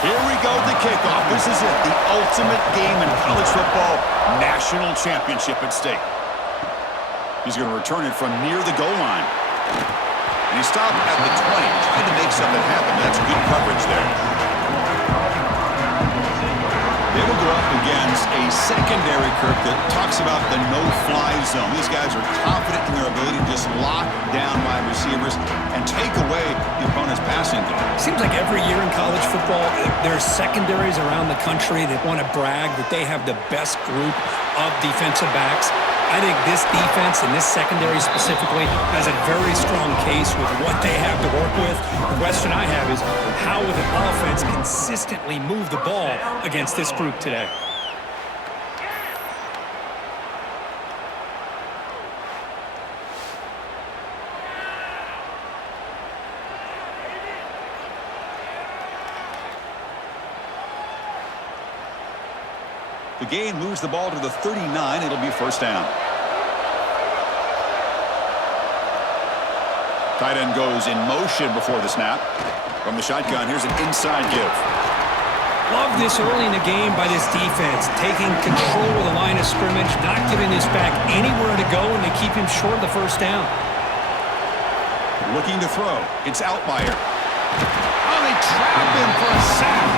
Here we go at the kickoff. This is it, the ultimate game in college football, national championship at stake. He's going to return it from near the goal line. And he stopped at the 20, trying to make something happen. That's good coverage there. They will go up against a secondary, Kirk, that talks about the no-fly zone. These guys are confident in their ability to just lock down wide receivers and take away the opponent's passing game. Seems like every year in college football, there are secondaries around the country that want to brag that they have the best group of defensive backs. I think this defense and this secondary specifically has a very strong case with what they have to work with. The question I have is, how will the offense consistently move the ball against this group today? The gain moves the ball to the 39. It'll be first down. Tight end goes in motion before the snap. From the shotgun, here's an inside give. Love this early in the game by this defense, taking control of the line of scrimmage, not giving this back anywhere to go, and they keep him short of the first down. Looking to throw. It's Altmaier. Oh, they trap him for a sack.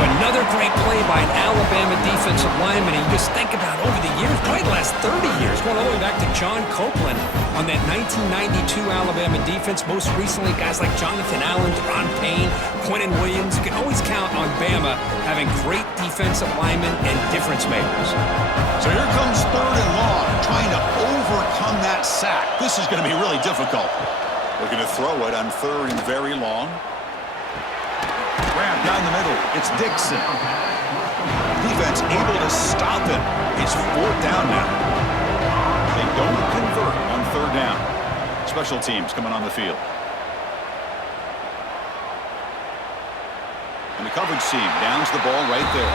Another great play by an Alabama defensive lineman. And you just think about over the years, probably the last 30 years, going all the way back to John Copeland on that 1992 Alabama defense. Most recently, guys like Jonathan Allen, Deron Payne, Quentin Williams. You can always count on Bama having great defensive linemen and difference makers. So here comes third and long, trying to overcome that sack. This is going to be really difficult. Looking to throw it on third and very long. Grab down the middle. It's Dixon. Defense able to stop him. It's fourth down now. They don't convert on third down. Special teams coming on the field. And the coverage team downs the ball right there.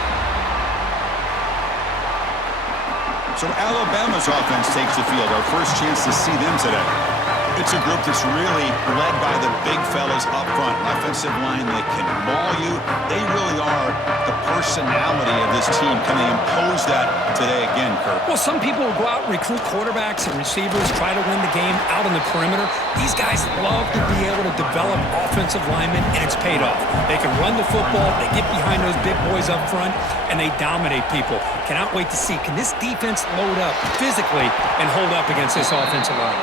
So Alabama's offense takes the field. Our first chance to see them today. It's a group that's really led by the big fellas up front. Offensive line that can maul you. They really are the personality of this team. Can they impose that today again, Kirk? Well, some people will go out and recruit quarterbacks and receivers, try to win the game out on the perimeter. These guys love to be able to develop offensive linemen, and it's paid off. They can run the football, they get behind those big boys up front, and they dominate people. Cannot wait to see, can this defense load up physically and hold up against this offensive line?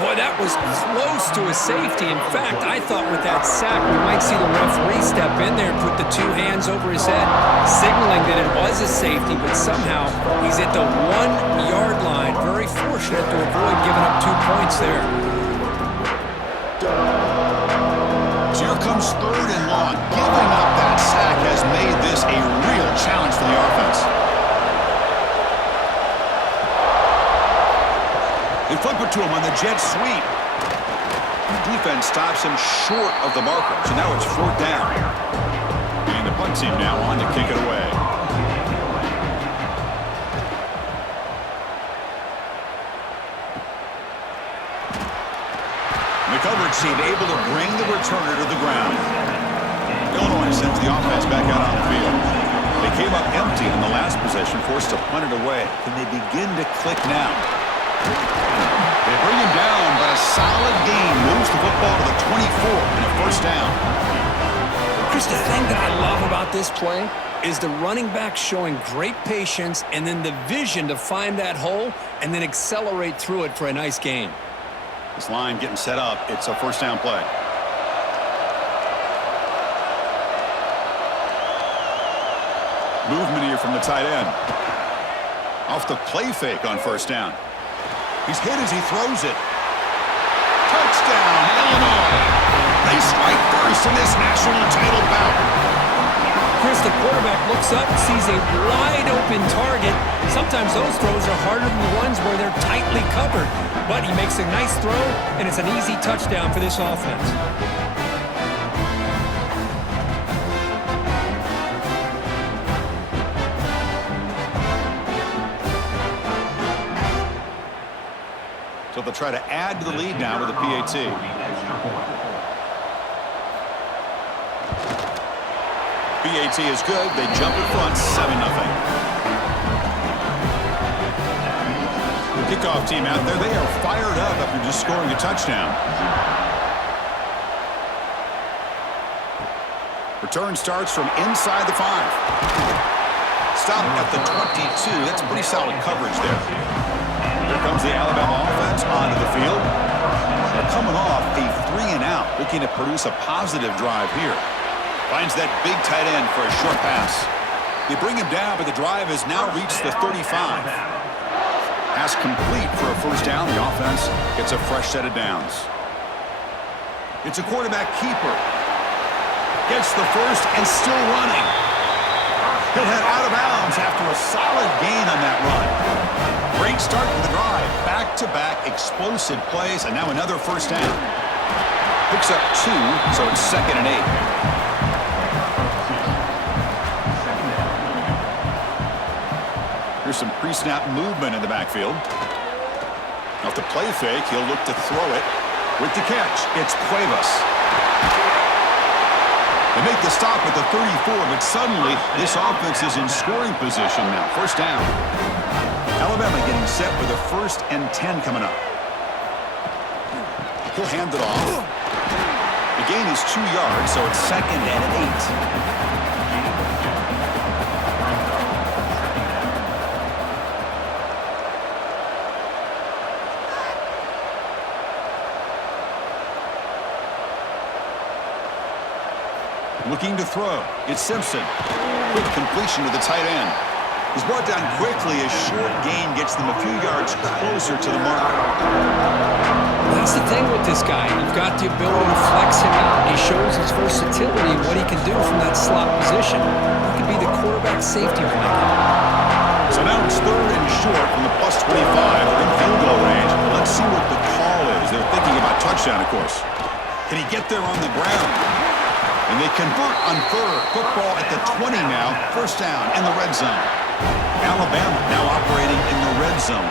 Boy, that was close to a safety. In fact, I thought with that sack, we might see the referee step in there and put the two hands over his head, signaling that it was a safety, but somehow he's at the 1 yard line. Very fortunate to avoid giving up 2 points there. So here comes third and long. Giving up that sack has made this a real challenge for the offense. They flip it to him on the jet sweep. Defense stops him short of the marker, so now it's fourth down. And the punt team now on to kick it away. The coverage team able to bring the returner to the ground. Illinois sends the offense back out on the field. They came up empty in the last possession, forced to punt it away. Can they begin to click now? They bring him down, but a solid gain moves the football to the 24 and a first down. Chris, the thing that I love about this play is the running back showing great patience and then the vision to find that hole and then accelerate through it for a nice gain. This line getting set up. It's a first down play. Movement here from the tight end. Off the play fake on first down. He's hit as he throws it. Touchdown, Illinois. They strike first in this national title bout. Chris, the quarterback looks up, sees a wide-open target. Sometimes those throws are harder than the ones where they're tightly covered. But he makes a nice throw, and it's an easy touchdown for this offense. So they'll try to add to the lead now with a PAT. BAT is good. They jump in front 7-0. The kickoff team out there, they are fired up after just scoring a touchdown. Return starts from inside the 5. Stop at the 22. That's pretty solid coverage there. Here comes the Alabama offense onto the field. They're coming off a 3-and-out, looking to produce a positive drive here. Finds that big tight end for a short pass. They bring him down, but the drive has now reached the 35. Pass complete for a first down. The offense gets a fresh set of downs. It's a quarterback keeper. Gets the first and still running. He'll head out of bounds after a solid gain on that run. Great start to the drive. Back-to-back explosive plays, and now another first down. Picks up 2, so it's 2nd and 8. Here's some pre-snap movement in the backfield. Off the play fake, he'll look to throw it. With the catch, it's Cuevas. They make the stop at the 34, but suddenly this offense is in scoring position now. First down. Alabama getting set with a 1st and 10 coming up. He'll hand it off. The gain is 2 yards, so it's 2nd and 8. Looking to throw. It's Simpson. Quick completion to the tight end. He's brought down quickly. A short gain gets them a few yards closer to the marker. That's the thing with this guy. You've got the ability to flex him out. He shows his versatility and what he can do from that slot position. He could be the quarterback safety blanket. So now it's 3rd and short from the +25. They're in field goal range. Let's see what the call is. They're thinking about touchdown, of course. Can he get there on the ground? And they convert on 3rd. Football at the 20 now. First down in the red zone. Alabama now operating in the red zone.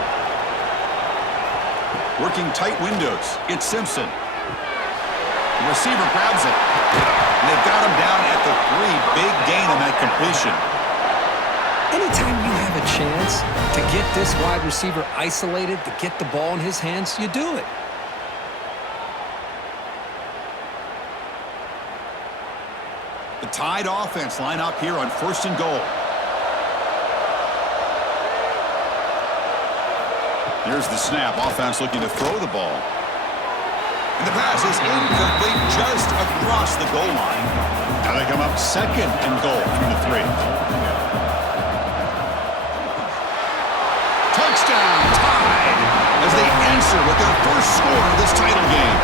Working tight windows. It's Simpson. The receiver grabs it. And they've got him down at the 3. Big gain on that completion. Anytime you have a chance to get this wide receiver isolated, to get the ball in his hands, you do it. The Tide offense line up here on 1st and goal. Here's the snap. Offense looking to throw the ball. And the pass is incomplete just across the goal line. Now they come up 2nd and goal from the 3. Touchdown, Tide, as they answer with their first score of this title game.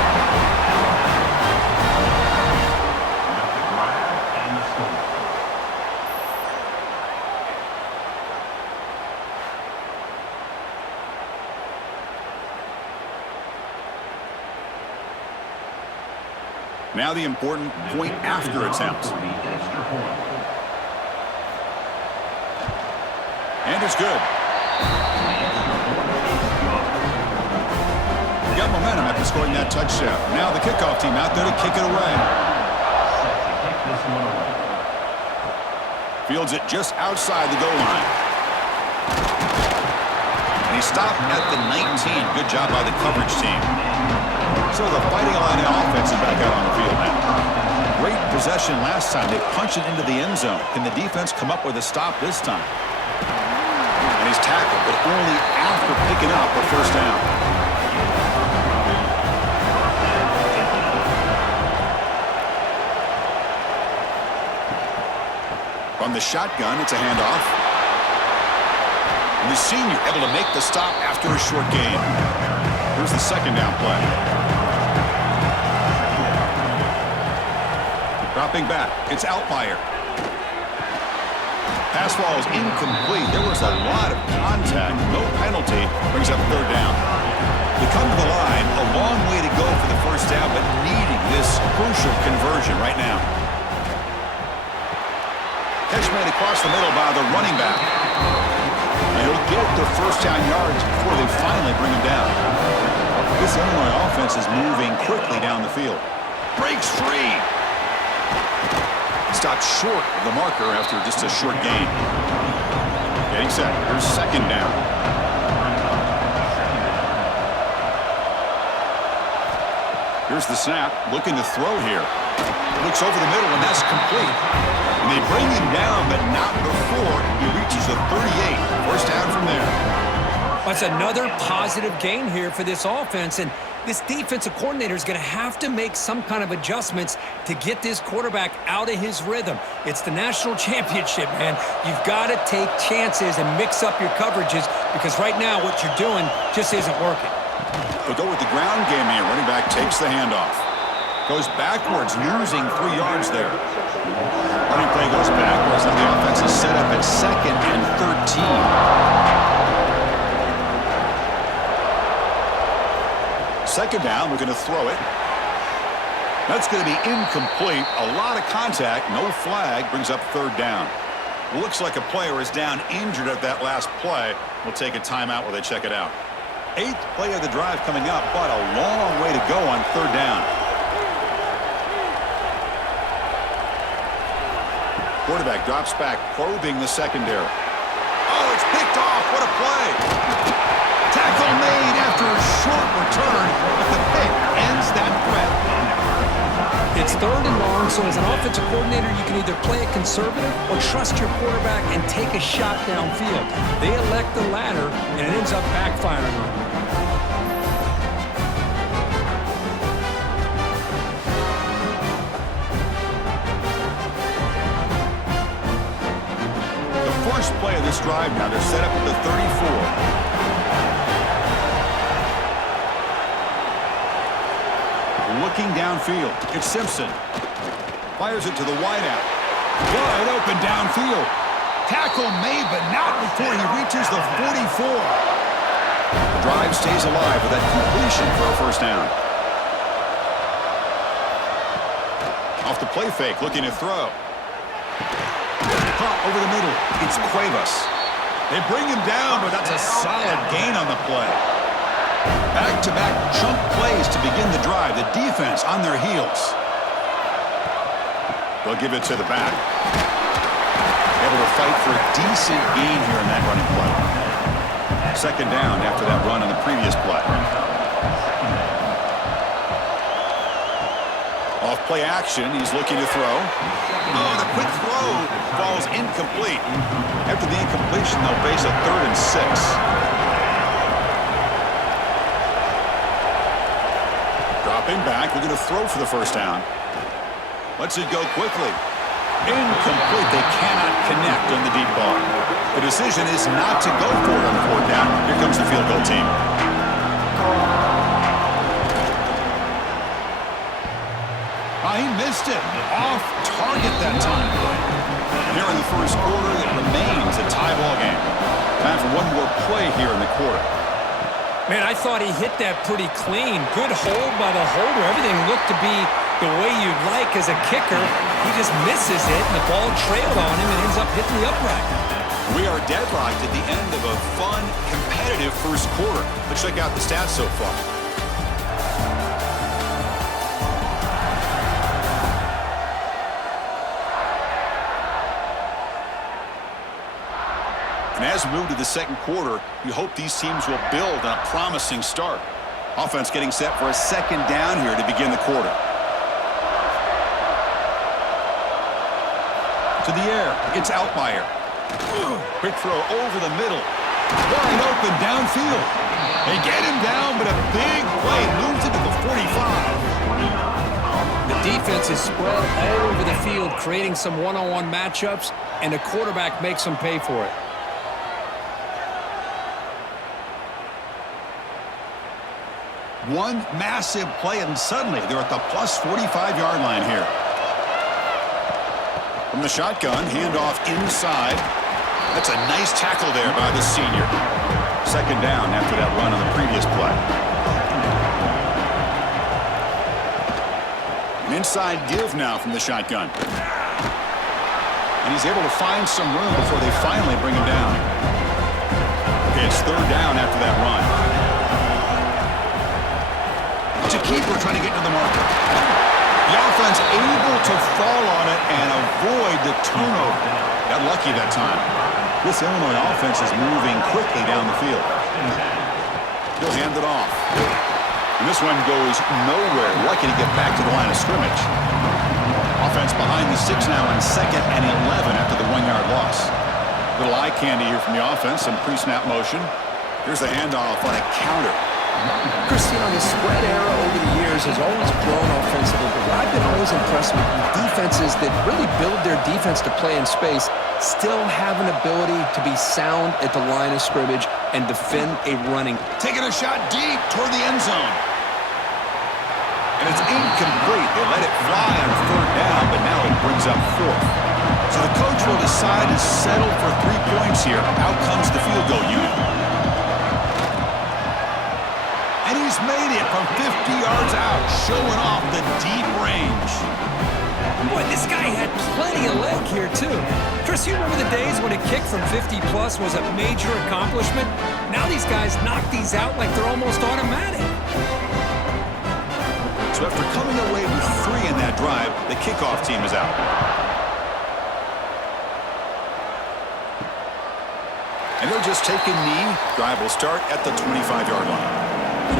Now the important point after attempt. And it's good. Got momentum after scoring that touchdown. Now the kickoff team out there to kick it away. Fields it just outside the goal line. And he stopped at the 19. Good job by the coverage team. So the Fighting Illini offense is back out on the field now. Great possession last time. They punch it into the end zone. Can the defense come up with a stop this time? And he's tackled, but only after picking up a first down. From the shotgun, it's a handoff. And the senior able to make the stop after a short gain. Here's the 2nd down play. Dropping back, it's Outlier. Pass ball is incomplete. There was a lot of contact. No penalty. Brings up 3rd down. They come to the line. A long way to go for the first down, but needing this crucial conversion right now. Catch made across the middle by the running back. And he'll get the first down yards before they finally bring him down. This Illinois offense is moving quickly down the field. Breaks free. Stopped short of the marker after just a short gain. Getting set. Here's second down. Here's the snap. Looking to throw here. Looks over the middle, and that's complete. And they bring him down, but not before he reaches the 38. First down from there. That's another positive gain here for this offense, and this defensive coordinator is going to have to make some kind of adjustments to get this quarterback out of his rhythm. It's the national championship, man. You've got to take chances and mix up your coverages because right now what you're doing just isn't working. They'll go with the ground game here. Running back takes the handoff. Goes backwards, losing 3 yards there. Running play goes backwards, and the offense is set up at 2nd and 13. Second down, we're going to throw it. That's going to be incomplete. A lot of contact, no flag, brings up third down. Looks like a player is down injured at that last play. We'll take a timeout while they check it out. 8th play of the drive coming up, but a long way to go on third down. Quarterback drops back, probing the secondary. Oh, it's picked off. What a play. Tackle made after a short return, but the pick ends that threat. It's third and long, so as an offensive coordinator, you can either play it conservative or trust your quarterback and take a shot downfield. They elect the latter, and it ends up backfiring on them. The first play of this drive now, they're set up at the 34. Looking downfield, it's Simpson. Fires it to the wideout. Wide open downfield. Tackle made, but not before he reaches the 44. The drive stays alive with that completion for a first down. Off the play fake, looking to throw. Caught over the middle. It's Cuevas. They bring him down, but that's a solid gain on the play. Back-to-back chunk plays to begin the drive. The defense on their heels. They'll give it to the back. Able to fight for a decent gain here in that running play. Second down after that run on the previous play. Off play action, he's looking to throw. Oh, the quick throw falls incomplete. After the incompletion, they'll face a 3rd and 6. Dropping back, we're going to throw for the first down. Lets it go quickly. Incomplete. They cannot connect on the deep ball. The decision is not to go for it on the 4th down. Here comes the field goal team. He missed it. Off target that time. Here in the first quarter, it remains a tie ball game. Time for one more play here in the quarter. Man, I thought he hit that pretty clean. Good hold by the holder. Everything looked to be the way you'd like as a kicker. He just misses it, and the ball trailed on him and ends up hitting the upright. We are deadlocked at the end of a fun, competitive first quarter. Let's check out the stats so far. And as we move to the second quarter, we hope these teams will build on a promising start. Offense getting set for a second down here to begin the quarter. To the air, it's Altmaier. Quick throw over the middle. Wide open downfield. They get him down, but a big play moves into the 45. The defense is spread all over the field, creating some one-on-one matchups, and the quarterback makes them pay for it. One massive play, and suddenly they're at the plus 45-yard line here. From the shotgun, handoff inside. That's a nice tackle there by the senior. Second down after that run on the previous play. An inside give now from the shotgun. And he's able to find some room before they finally bring him down. Okay, it's third down after that run. It's a keeper trying to get to the marker. The offense able to fall on it and avoid the turnover. Got lucky that time. This Illinois offense is moving quickly down the field. He'll hand it off. And this one goes nowhere. Lucky to get back to the line of scrimmage. Offense behind the 6 now on 2nd and 11 after the 1-yard loss. Little eye candy here from the offense. Some pre-snap motion. Here's the handoff on a counter. Christine, the spread era over the years has always grown offensively, but I've been always impressed with defenses that really build their defense to play in space, still have an ability to be sound at the line of scrimmage and defend a running. Taking a shot deep toward the end zone. And it's incomplete. They let it fly on 3rd down, but now it brings up 4th. So the coach will decide to settle for 3 points here. Out comes the field goal unit. And he's made it from 50 yards out, showing off the deep range. Boy, this guy had plenty of leg here, too. Chris, you remember the days when a kick from 50-plus was a major accomplishment? Now these guys knock these out like they're almost automatic. So after coming away with 3 in that drive, the kickoff team is out. And they'll just take a knee. Drive will start at the 25-yard line.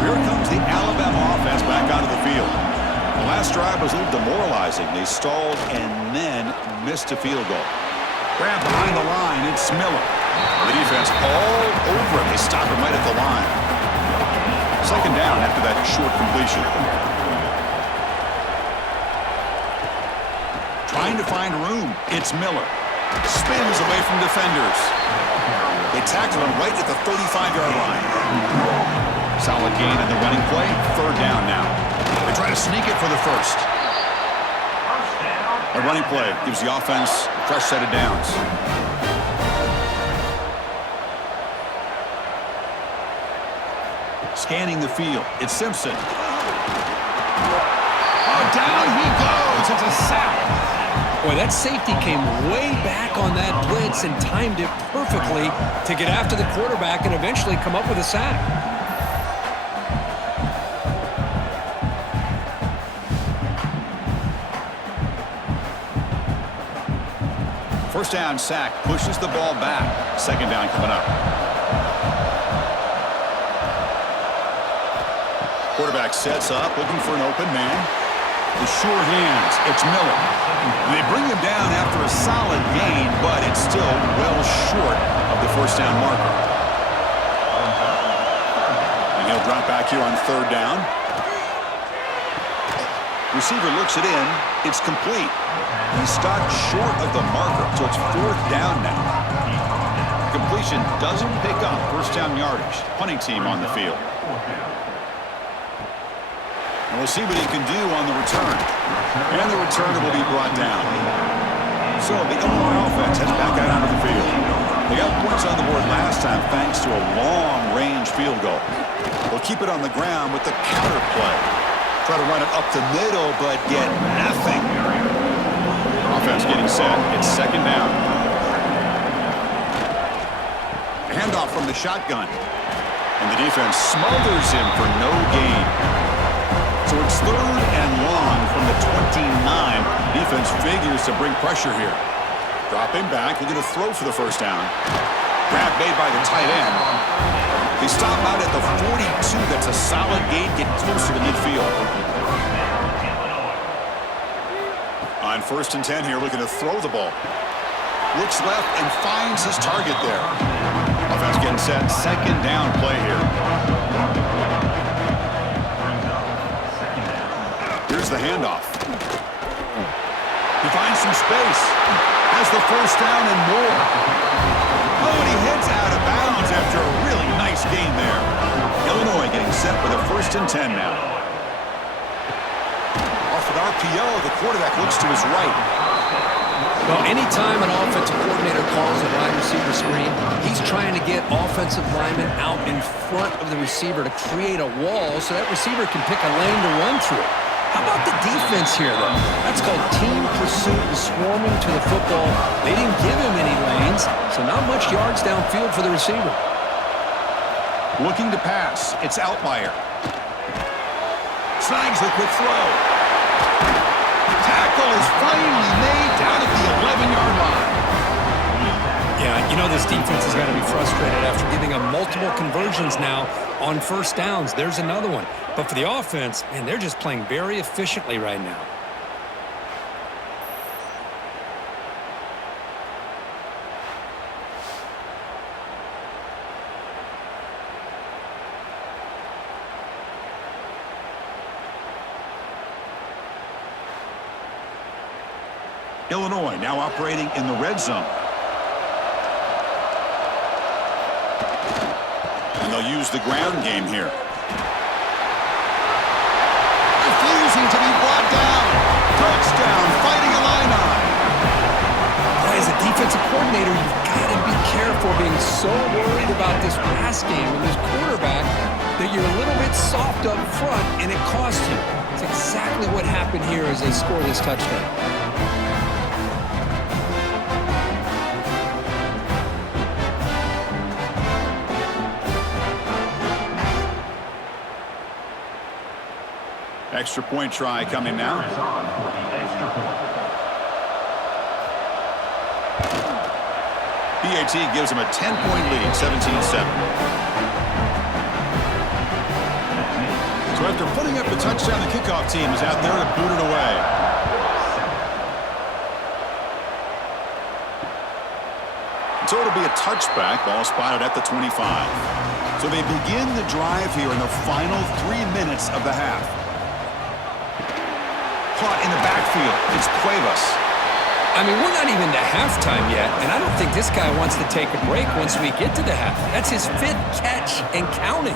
Here comes the Alabama offense back onto the field. The last drive was a little demoralizing. They stalled and then missed a field goal. Grab behind the line, it's Miller. The defense all over him. They stop him right at the line. 2nd down after that short completion. Trying to find room, it's Miller. Spins away from defenders. They tackle him right at the 35-yard line. Solid gain in the running play. 3rd down now. They try to sneak it for the 1st. A running play gives the offense a fresh set of downs. Scanning the field. It's Simpson. Oh, down he goes. It's a sack. Boy, that safety came way back on that blitz and timed it perfectly to get after the quarterback and eventually come up with a sack. 1st down sack pushes the ball back. 2nd down coming up. Quarterback sets up, looking for an open man. The sure hands, it's Miller. And they bring him down after a solid gain, but it's still well short of the 1st down marker. And he'll drop back here on 3rd down. Receiver looks it in. It's complete. He stopped short of the marker, so it's 4th down now. Completion doesn't pick up 1st down yardage. Punting team on the field. And we'll see what he can do on the return. And the returner will be brought down. So the Illinois offense heads back out onto the field. They got points on the board last time thanks to a long-range field goal. They'll keep it on the ground with the counter play. Try to run it up the middle, but get nothing. Offense getting set. It's 2nd down. Handoff from the shotgun. And the defense smothers him for no gain. So it's 3rd and long from the 29. Defense figures to bring pressure here. Dropping back. They're going to throw for the 1st down. Grab made by the tight end. They stop out at the 42. That's a solid gain. Get closer to midfield. On 1st and 10 here, looking to throw the ball. Looks left and finds his target there. Offense getting set. 2nd down play here. Here's the handoff. He finds some space. Has the 1st down and more. Oh, and he heads out of bounds after a really nice gain there. Illinois getting set for the 1st and 10 now. Off an RPO, the quarterback looks to his right. Well, anytime an offensive coordinator calls a wide receiver screen, he's trying to get offensive linemen out in front of the receiver to create a wall so that receiver can pick a lane to run through. How about the defense here, though? That's called team pursuit and swarming to the football. They didn't give him any lanes, so not much yards downfield for the receiver. Looking to pass. It's Outlier. Snags the quick throw. tackle is finally made down at the 11-yard line. Yeah, you know this defense has got to be frustrated after giving up multiple conversions now on first downs. There's another one. But for the offense, man, they're just playing very efficiently right now. Illinois now operating in the red zone. And they'll use the ground game here. Refusing to be brought down. Touchdown, fighting Illini. As a defensive coordinator, you've got to be careful being so worried about this pass game and this quarterback that you're a little bit soft up front and it costs you. It's exactly what happened here as they score this touchdown. Extra point try coming now. PAT gives him a 10-point lead, 17-7. So after putting up the touchdown, the kickoff team is out there to boot it away. So it'll be a touchback, ball spotted at the 25. So they begin the drive here in the final 3 minutes of the half. Caught in the backfield. It's Cuevas. I mean, we're not even to halftime yet, and I don't think this guy wants to take a break once we get to the half. That's his 5th catch and counting.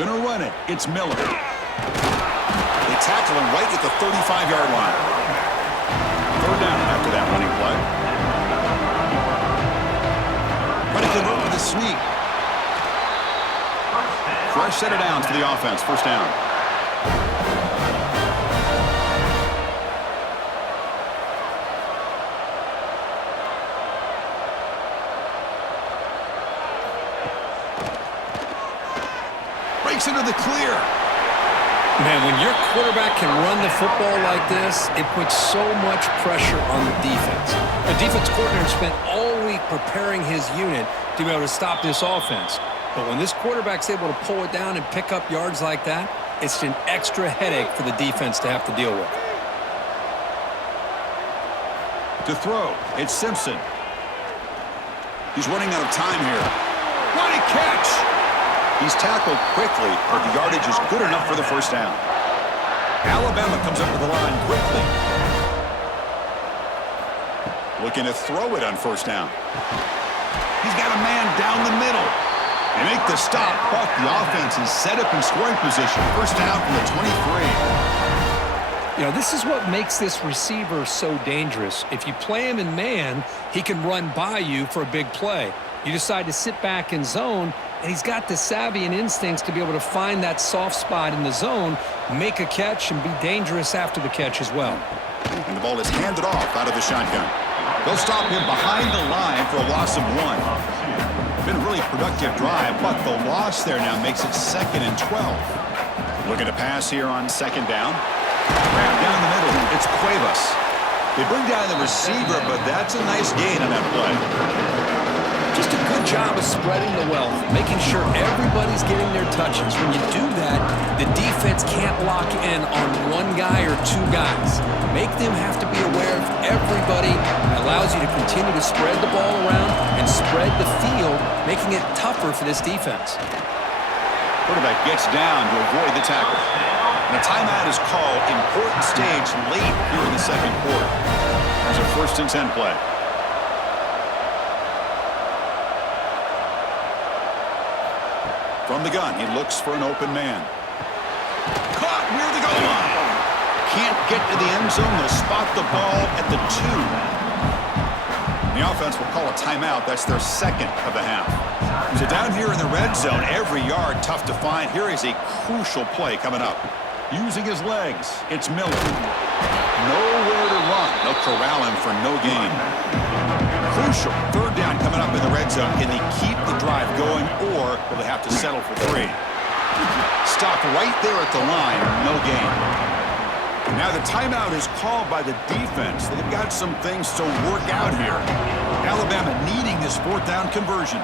Gonna run it. It's Miller. They tackle him right at the 35-yard line. Third down after that running play. Running the rope with a sneak. Fresh set of downs for the offense. First down. Breaks into the clear. Man, when your quarterback can run the football like this, it puts so much pressure on the defense. The defense coordinator spent all week preparing his unit to be able to stop this offense. But when this quarterback's able to pull it down and pick up yards like that, it's an extra headache for the defense to have to deal with. To throw, it's Simpson. He's running out of time here. What a catch! He's tackled quickly, but the yardage is good enough for the first down. Alabama comes up with the line quickly. Looking to throw it on first down. He's got a man down the middle. They make the stop, but the offense is set up in scoring position. First down from the 23. You know, this is what makes this receiver so dangerous. If you play him in man, he can run by you for a big play. You decide to sit back in zone, and he's got the savvy and instincts to be able to find that soft spot in the zone, make a catch, and be dangerous after the catch as well. And the ball is handed off out of the shotgun. They'll stop him behind the line for a loss of 1. Been a really productive drive, but the loss there now makes it 2nd and 12. Looking to pass here on 2nd down. Grab down the middle. It's Cuevas. They bring down the receiver, but that's a nice gain on that play. Just a good job of spreading the wealth, making sure everybody's getting their touches. When you do that, the defense can't lock in on one guy or two guys. Make them have to be aware of everybody. It allows you to continue to spread the ball around and spread the field, making it tougher for this defense. Quarterback gets down to avoid the tackle. And a timeout is called. Important stage late here in the second quarter. There's a 1st and 10 play. From the gun, he looks for an open man. Caught near the goal line. Can't get to the end zone. They'll spot the ball at the 2. The offense will call a timeout. That's their 2nd of the half. So down here in the red zone, every yard tough to find. Here is a crucial play coming up. Using his legs, it's Miller. Nowhere to run. They'll corral him for no gain. Crucial 3rd down coming up in the red zone. Can they keep the drive going, or will they have to settle for 3? Stop right there at the line. No gain. Now the timeout is called by the defense. They've got some things to work out here. Alabama needing this fourth down conversion.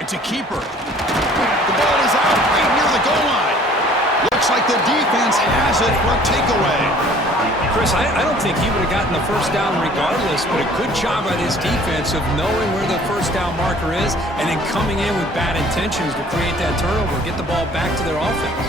It's a keeper. The ball is out right near the goal line. Looks like the defense has it for a takeaway. Chris, I don't think he would have gotten the first down regardless, but a good job by this defense of knowing where the first down marker is and then coming in with bad intentions to create that turnover, get the ball back to their offense.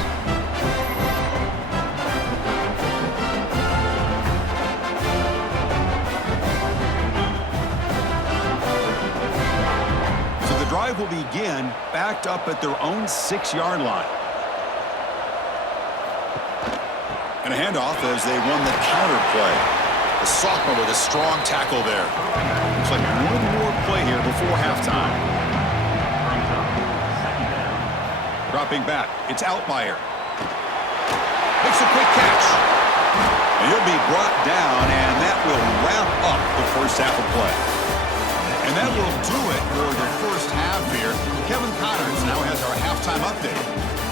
So the drive will begin backed up at their own 6-yard line. And a handoff as they run the counter play. The sophomore with a strong tackle there. Looks like one more play here before halftime. Dropping back, it's Altmaier. Makes a quick catch. And he'll be brought down, and that will wrap up the first half of play. And that will do it for the first half here. Kevin Connors now has our halftime update.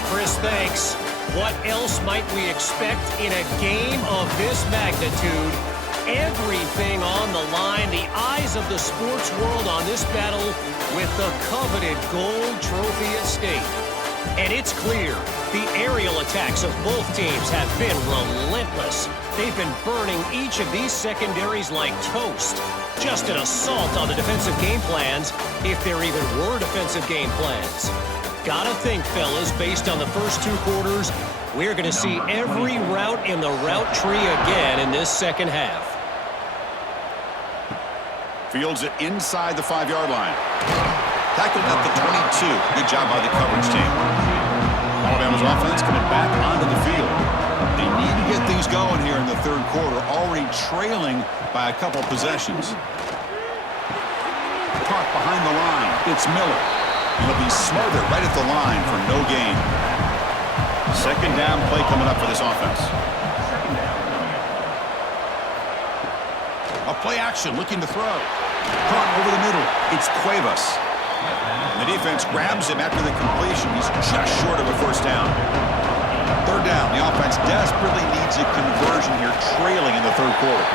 Chris, thanks. What else might we expect in a game of this magnitude? Everything on the line, the eyes of the sports world on this battle with the coveted gold trophy at stake. And it's clear, the aerial attacks of both teams have been relentless. They've been burning each of these secondaries like toast. Just an assault on the defensive game plans, if there even were defensive game plans. Gotta think, fellas, based on the first 2 quarters, we're going to see every route in the route tree again in this second half. Fields it inside the 5-yard line. Tackled at the 22. Good job by the coverage team. Alabama's offense coming back onto the field. They need to get things going here in the third quarter, already trailing by a couple possessions. Caught behind the line. It's Miller. He'll be smothered right at the line for no gain. Second down play coming up for this offense. A play action looking to throw. Caught over the middle. It's Cuevas. And the defense grabs him after the completion. He's just short of a first down. Third down. The offense desperately needs a conversion here, trailing in the third quarter.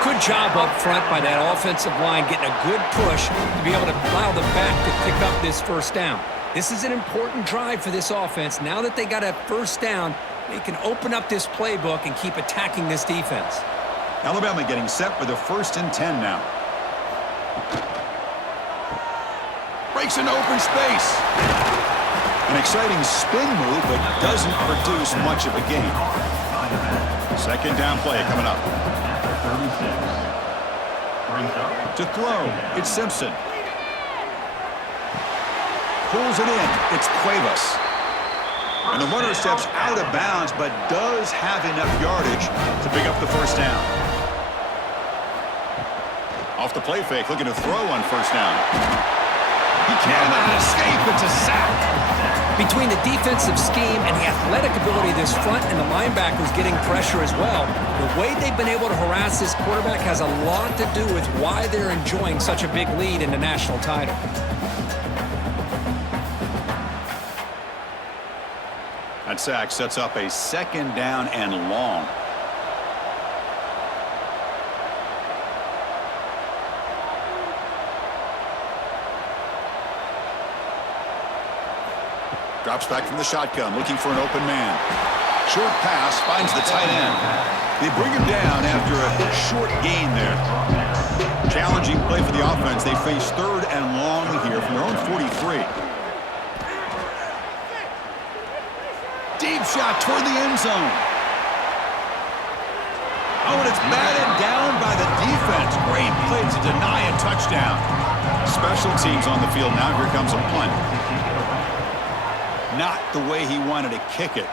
Good job up front by that offensive line, getting a good push to be able to allow the back to pick up this first down. This is an important drive for this offense. Now that they got a first down, they can open up this playbook and keep attacking this defense. Alabama getting set for the 1st and 10 now. Breaks into open space. An exciting spin move, but doesn't produce much of a gain. Second down play coming up. To throw, it's Simpson. Pulls it in, it's Cuevas. And the runner steps out of bounds, but does have enough yardage to pick up the first down. Off the play fake, looking to throw on first down. He cannot escape, it's a sack. Between the defensive scheme and the athletic ability of this front and the linebackers getting pressure as well, the way they've been able to harass this quarterback has a lot to do with why they're enjoying such a big lead in the national title. That sack sets up a second down and long. Drops back from the shotgun, looking for an open man. Short pass, finds the tight end. They bring him down after a short gain there. Challenging play for the offense. They face 3rd and long here from their own 43. Deep shot toward the end zone. Oh, and it's batted down by the defense. Great play to deny a touchdown. Special teams on the field now. Here comes a punt. Not the way he wanted to kick it.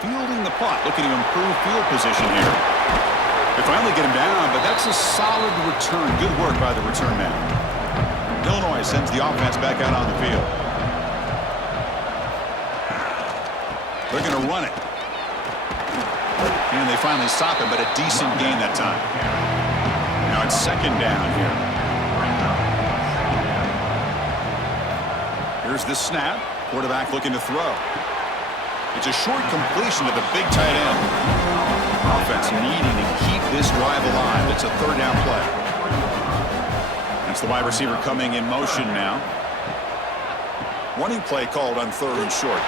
Fielding the punt, looking to improve field position here. They finally get him down, but that's a solid return. Good work by the return man. Illinois sends the offense back out on the field. They're going to run it. And they finally stop it, but a decent gain that time. Now it's second down here. Here's the snap. Quarterback looking to throw. It's a short completion to the big tight end. Offense needing to keep this drive alive. It's a third down play. That's the wide receiver coming in motion now. Running play called on third and short.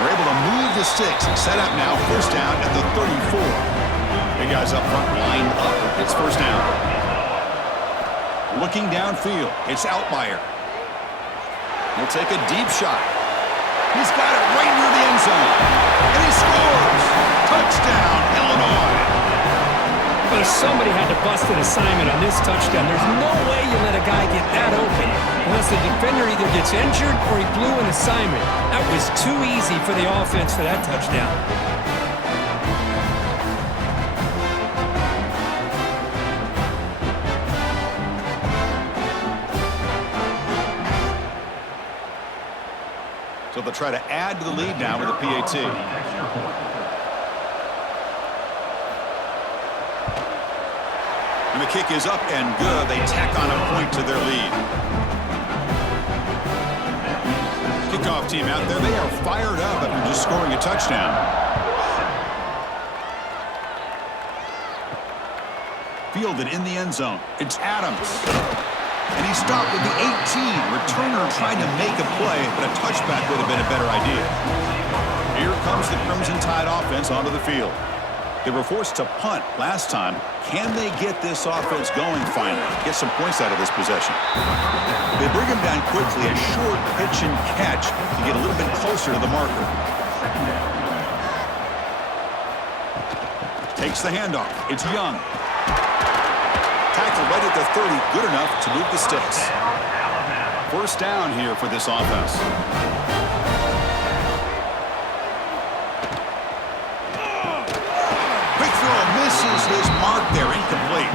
We're able to move the sticks and set up now first down at the 34. Big guys up front lined up. It's first down. Looking downfield. It's Altmaier. He'll take a deep shot. He's got it right near the end zone. And he scores! Touchdown, Illinois! But somebody had to bust an assignment on this touchdown. There's no way you let a guy get that open unless the defender either gets injured or he blew an assignment. That was too easy for the offense for that touchdown. So they'll try to add to the lead now with a PAT. And the kick is up and good. They tack on a point to their lead. Kickoff team out there. They are fired up after just scoring a touchdown. Fielded in the end zone. It's Adams. And he stopped at the 18. Returner tried to make a play, but a touchback would have been a better idea. Here comes the Crimson Tide offense onto the field. They were forced to punt last time. Can they get this offense going finally? Get some points out of this possession. They bring him down quickly, a short pitch and catch to get a little bit closer to the marker. Takes the handoff. It's Young. Tackle right at the 30, good enough to move the sticks. First down here for this offense. Quick throw, misses his mark there, incomplete.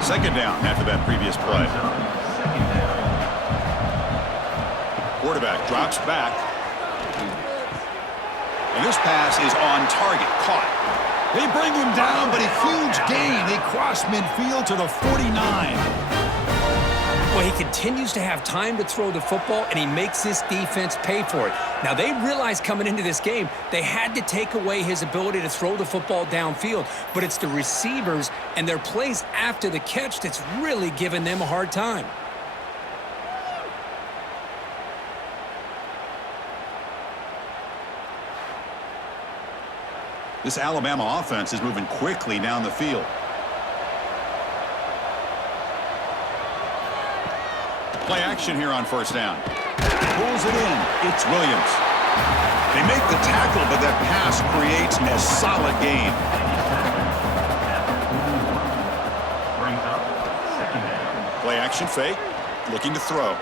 Second down after that previous play. Quarterback drops back. And this pass is on target, caught. They bring him down, but a huge gain. They cross midfield to the 49. Well, he continues to have time to throw the football, and he makes this defense pay for it. Now, they realized coming into this game, they had to take away his ability to throw the football downfield, but it's the receivers and their plays after the catch that's really giving them a hard time. This Alabama offense is moving quickly down the field. Play action here on first down. Pulls it in. It's Williams. They make the tackle, but that pass creates a solid gain. Play action fake. Looking to throw.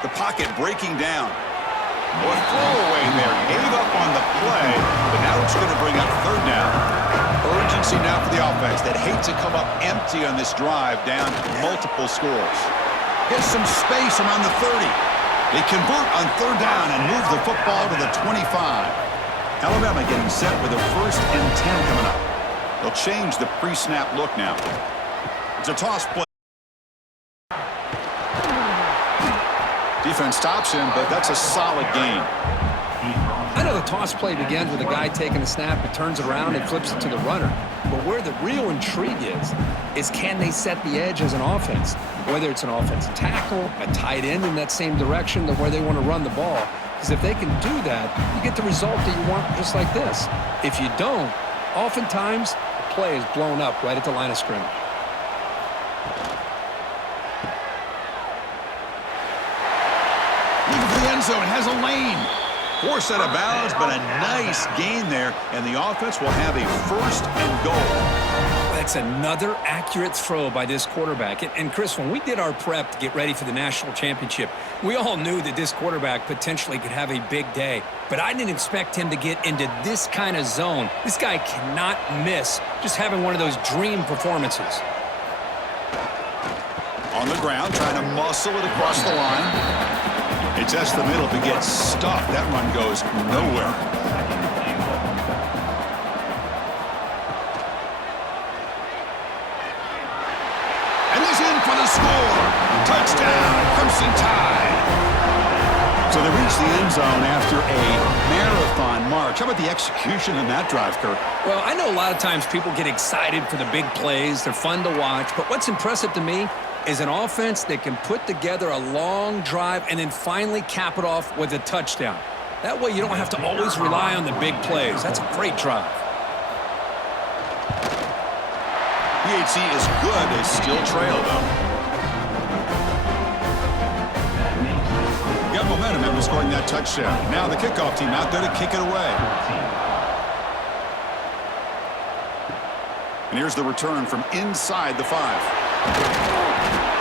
The pocket breaking down. Well, throwaway there. Gave up on the play, but now it's going to bring up third down. Urgency now for the offense that hate to come up empty on this drive down multiple scores. Gets some space around the 30. They convert on third down and move the football to the 25. Alabama getting set with a 1st and 10 coming up. They'll change the pre-snap look now. It's a toss play. Defense stops him, but that's a solid gain. I know the toss play begins with a guy taking a snap and turns it around and flips it to the runner. But where the real intrigue is can they set the edge as an offense? Whether it's an offensive tackle, a tight end in that same direction to where they want to run the ball. Because if they can do that, you get the result that you want just like this. If you don't, oftentimes the play is blown up right at the line of scrimmage. Looking for the end zone, has a lane. Forced out of bounds, but a nice gain there, and the offense will have a 1st and goal. That's another accurate throw by this quarterback. And Chris, when we did our prep to get ready for the national championship, we all knew that this quarterback potentially could have a big day. But I didn't expect him to get into this kind of zone. This guy cannot miss just having one of those dream performances. On the ground, trying to muscle it across the line. It tests the middle, but gets stuffed. That run goes nowhere. And he's in for the score. Touchdown, Crimson Tide. So they reach the end zone after a marathon march. How about the execution in that drive, Kirk? Well, I know a lot of times people get excited for the big plays. They're fun to watch. But what's impressive to me is an offense that can put together a long drive and then finally cap it off with a touchdown. That way you don't have to always rely on the big plays. That's a great drive. PHC is good. They still trail, though. Got momentum after scoring that touchdown. Now the kickoff team out there to kick it away. And here's the return from inside the 5.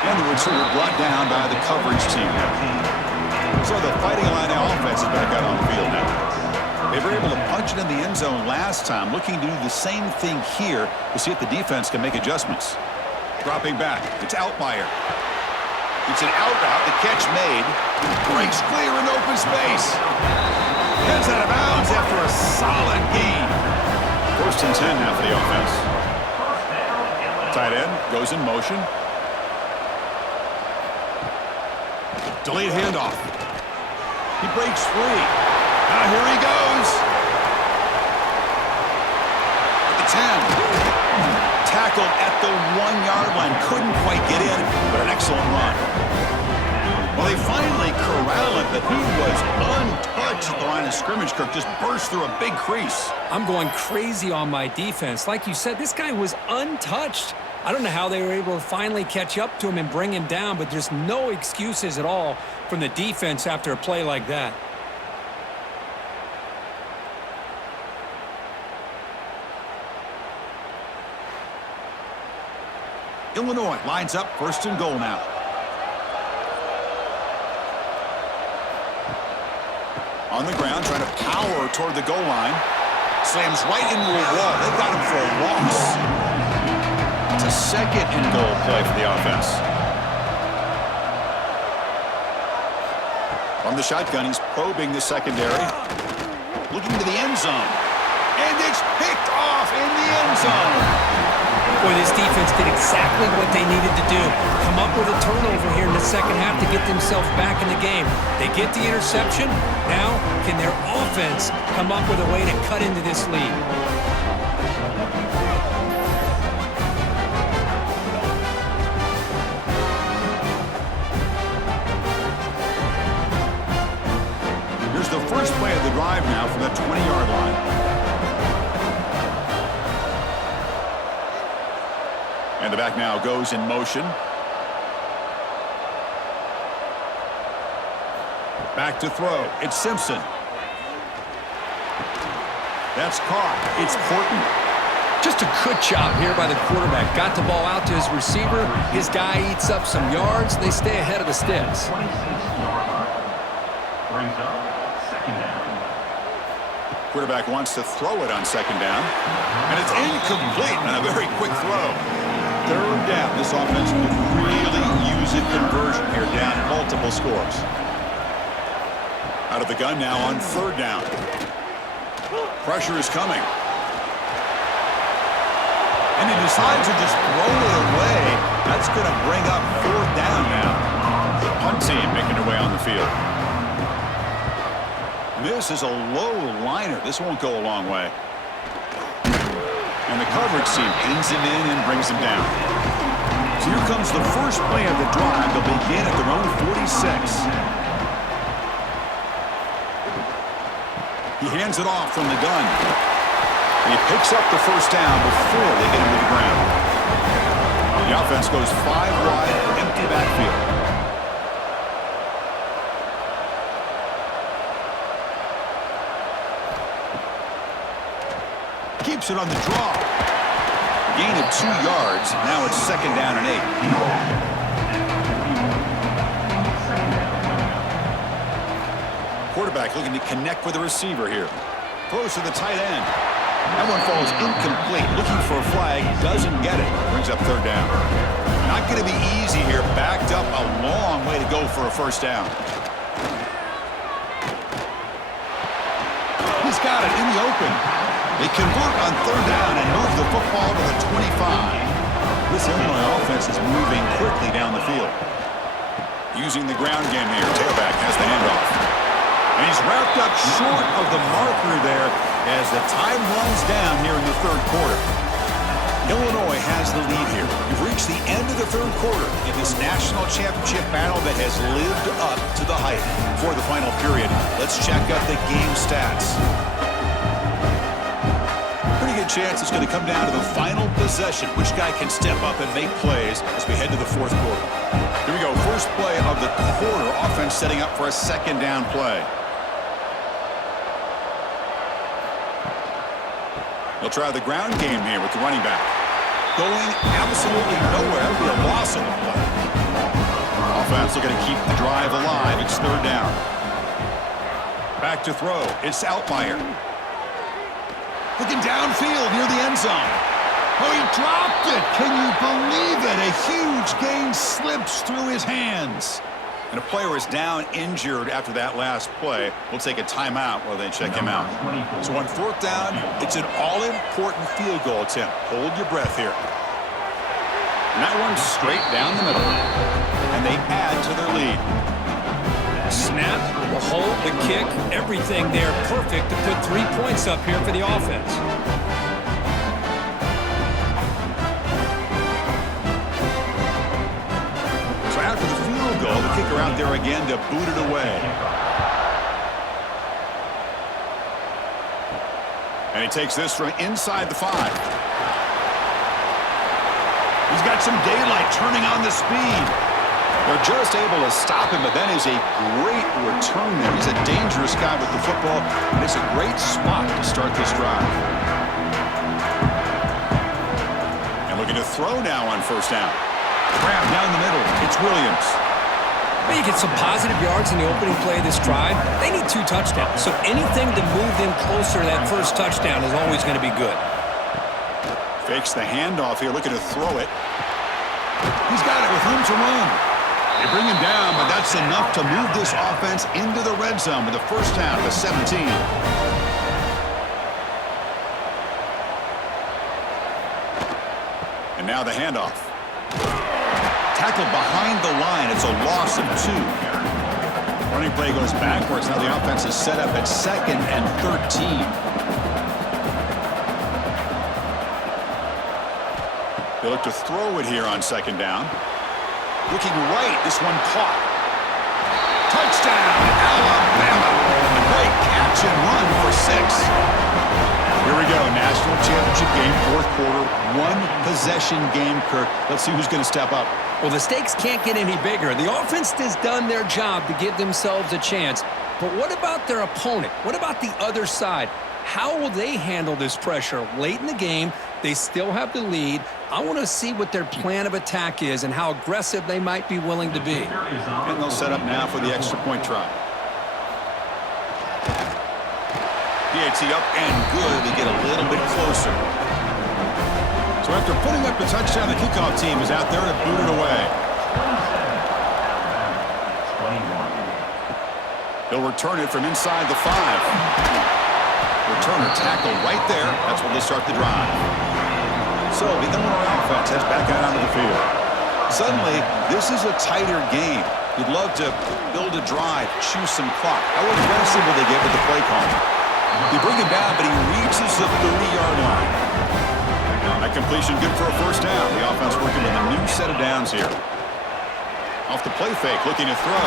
And the returner brought down by the coverage team. So the Fighting Illini offense is back out on the field now. They were able to punch it in the end zone last time, looking to do the same thing here to see if the defense can make adjustments. Dropping back. It's Altmaier. It's an out route. The catch made. Breaks clear in open space. Heads out of bounds after a solid gain. 1st and 10 now for the offense. Tight end goes in motion. Delayed handoff. He breaks free. Now here he goes. At the 10. Tackled at the 1-yard line. Couldn't quite get in, but an excellent run. Well, they finally corral it, but he was untouched at the line of scrimmage. Kirk just burst through a big crease. I'm going crazy on my defense. Like you said, this guy was untouched. I don't know how they were able to finally catch up to him and bring him down, but there's no excuses at all from the defense after a play like that. Illinois lines up 1st and goal now. On the ground, trying to power toward the goal line. Slams right into a wall. They've got him for a loss. It's a 2nd and goal play for the offense. From the shotgun, he's probing the secondary. Looking to the end zone. And it's picked off in the end zone. Boy, this defense did exactly what they needed to do. Come up with a turnover here in the second half to get themselves back in the game. They get the interception. Now, can their offense come up with a way to cut into this lead? Here's the first play of the drive now from the 20-yard line. And the back now goes in motion. Back to throw. It's Simpson. That's caught. It's Horton. Just a good job here by the quarterback. Got the ball out to his receiver. His guy eats up some yards. They stay ahead of the sticks. Quarterback wants to throw it on 2nd down. And it's incomplete on a very quick throw. 3rd down. This offense could really use a conversion here, down multiple scores. Out of the gun now on 3rd down. Pressure is coming. And he decides to just throw it away. That's going to bring up 4th down now. Punt team making their way on the field. This is a low liner. This won't go a long way. And the coverage team pins him in and brings him down. So here comes the first play of the drive. They'll begin at their own 46. He hands it off from the gun. And he picks up the 1st down before they get him to the ground. The offense goes 5 wide, empty backfield. Keeps it on the draw. Gain of 2 yards. Now it's 2nd down and 8. Quarterback looking to connect with the receiver here. Throws to the tight end. That one falls incomplete. Looking for a flag. Doesn't get it. Brings up 3rd down. Not going to be easy here. Backed up a long way to go for a 1st down. He's got it in the open. They convert on 3rd down and move the football to the 25. This Illinois offense is moving quickly down the field. Using the ground game here. Tailback has the handoff. And he's wrapped up short of the marker there as the time runs down here in the third quarter. Illinois has the lead here. We've reached the end of the third quarter in this national championship battle that has lived up to the hype. For the final period, let's check out the game stats. Pretty good chance it's going to come down to the final possession. Which guy can step up and make plays as we head to the fourth quarter. Here we go. First play of the quarter. Offense setting up for a second down play. They'll try the ground game here with the running back. Going absolutely nowhere. It'll be a loss of the play. Offense looking to keep the drive alive. It's third down. Back to throw. It's Altmaier. Looking downfield near the end zone. Oh, he dropped it. Can you believe it? A huge gain slips through his hands. And a player is down injured after that last play. We'll take a timeout while they check him out. So on fourth down, it's an all-important field goal attempt. Hold your breath here. And that one's straight down the middle. And they add to their lead. Snap, the hold, the kick, everything there perfect to put 3 points up here for the offense. So after the field goal, the kicker out there again to boot it away. And he takes this from inside the 5. He's got some daylight turning on the speed. They're just able to stop him, but that is a great return there. He's a dangerous guy with the football, and it's a great spot to start this drive. And looking to throw now on first down. Grab down the middle. It's Williams. Well, you get some positive yards in the opening play of this drive. They need 2 touchdowns, so anything to move them closer to that first touchdown is always going to be good. Fakes the handoff here, looking to throw it. He's got it with room to run. They bring him down, but that's enough to move this offense into the red zone with a first down to 17. And now the handoff. Tackled behind the line. It's a loss of 2. Running play goes backwards. Now the offense is set up at 2nd and 13. They look to throw it here on second down. Looking right. This one caught. Touchdown, Alabama. A great catch and run for 6. Here we go. National championship game, fourth quarter. 1 possession game, Kirk. Let's see who's going to step up. Well, the stakes can't get any bigger. The offense has done their job to give themselves a chance. But what about their opponent? What about the other side? How will they handle this pressure late in the game? They still have the lead. I want to see what their plan of attack is and how aggressive they might be willing to be. And they'll set up now for the extra point try. PAT up and good. They get a little bit closer. So after putting up the touchdown, the kickoff team is out there to boot it away. They'll return it from inside the 5. Returner tackle right there. That's where they'll start the drive. So the Illinois offense heads back out onto the field. Suddenly, this is a tighter game. You'd love to build a drive, choose some clock. How aggressive will they get with the play call? They bring him down, but he reaches the 30-yard line. That completion good for a first down. The offense working with a new set of downs here. Off the play fake, looking to throw.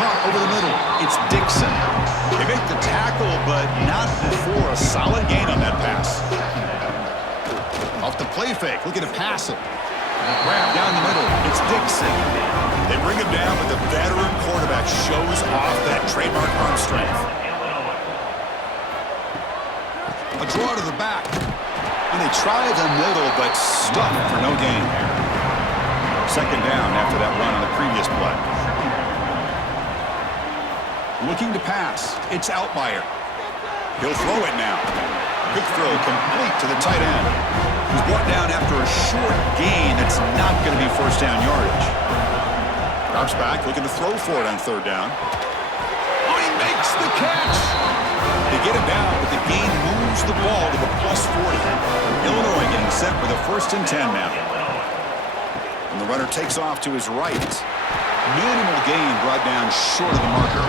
Caught over the middle. It's Dixon. They make the tackle, but not before a solid gain on that pass. Off the play fake, looking to pass it. Grab down the middle. It's Dixon. They bring him down, but the veteran quarterback shows off that trademark arm strength. A draw to the back. And they try the middle, but stuck for no gain. Second down after that run on the previous play. Looking to pass. It's Altmaier. He'll throw it now. Quick throw complete to the tight end. He's brought down after a short gain that's not going to be first down yardage. Drops back, looking to throw for it on third down. Oh, he makes the catch! They get him down, but the gain moves the ball to the plus 40. Illinois getting set for the 1st and 10 now. And the runner takes off to his right. Minimal gain brought down short of the marker.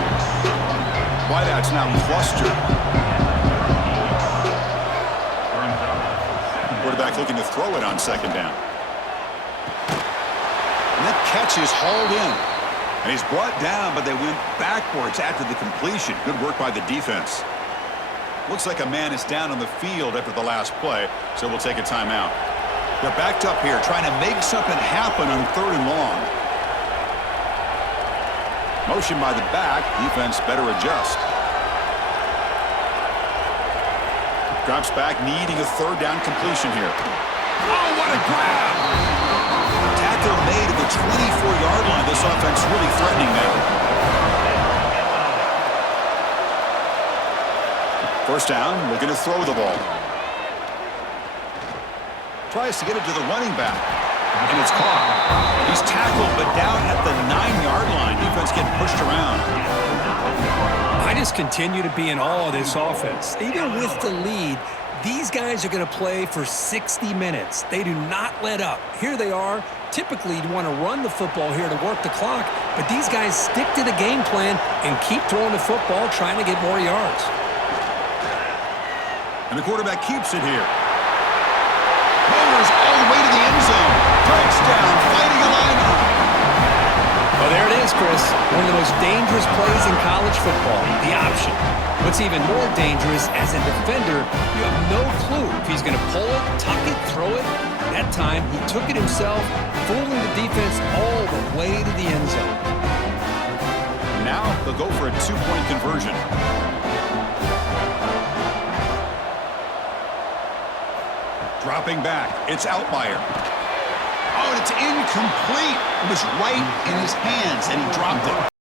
Wideouts now clustered. Quarterback looking to throw it on second down. And that catch is hauled in. And he's brought down, but they went backwards after the completion. Good work by the defense. Looks like a man is down on the field after the last play, so we'll take a timeout. They're backed up here, trying to make something happen on 3rd and long. Motion by the back. Defense better adjust. Drops back, needing a 3rd down completion here. Oh, what a grab! Tackle made at the 24-yard line. This offense really threatening now. 1st down, looking to throw the ball. Tries to get it to the running back. And it's caught. He's tackled, but down at the 9-yard line. Defense getting pushed around. I just continue to be in awe of this offense. Even with the lead, these guys are going to play for 60 minutes. They do not let up. Here they are. Typically, you want to run the football here to work the clock, but these guys stick to the game plan and keep throwing the football, trying to get more yards. And the quarterback keeps it here. Motors all the way to the end zone. Touchdown, fighting Illini. Well, there it is, Chris. One of the most dangerous plays in college football, the option. What's even more dangerous, as a defender, you have no clue if he's going to pull it, tuck it, throw it. That time, he took it himself, fooling the defense all the way to the end zone. Now they'll go for a 2-point conversion. Dropping back, it's Altmaier. Oh, and it's incomplete. It was right in his hands, and he dropped it.